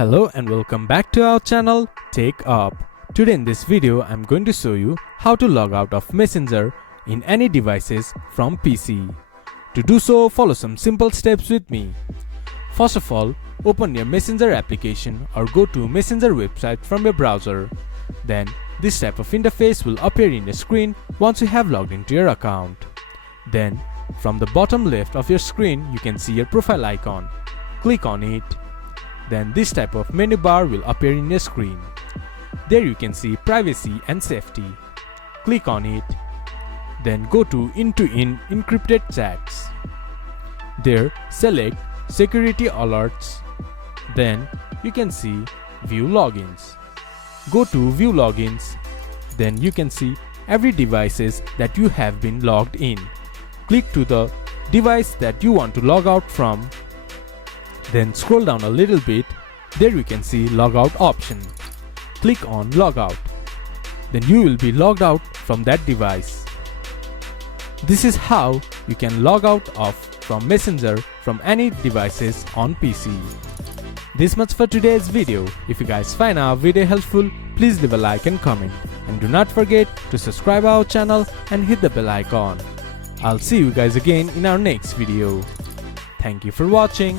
Hello and welcome back to our channel TechUp. Today in this video I'm going to show you how to log out of Messenger in any devices from PC. To do so, follow some simple steps with me. First of all, open your Messenger application or go to Messenger website from your browser. Then this type of interface will appear in your screen once you have logged into your account. Then from the bottom left of your screen you can see your profile icon. Click on it. Then this type of menu bar will appear in your screen. There you can see privacy and safety. Click on it. Then go to end-to-end encrypted chats. There select security alerts. Then you can see view logins. Go to view logins. Then you can see every devices that you have been logged in. Click to the device that you want to log out from. Then scroll down a little bit. There you can see logout option. Click on logout. Then you will be logged out from that device. This is how you can log out of from Messenger from any devices on PC. This much for today's video. If you guys find our video helpful, please leave a like and comment. And do not forget to subscribe our channel and hit the bell icon. I'll see you guys again in our next video. Thank you for watching.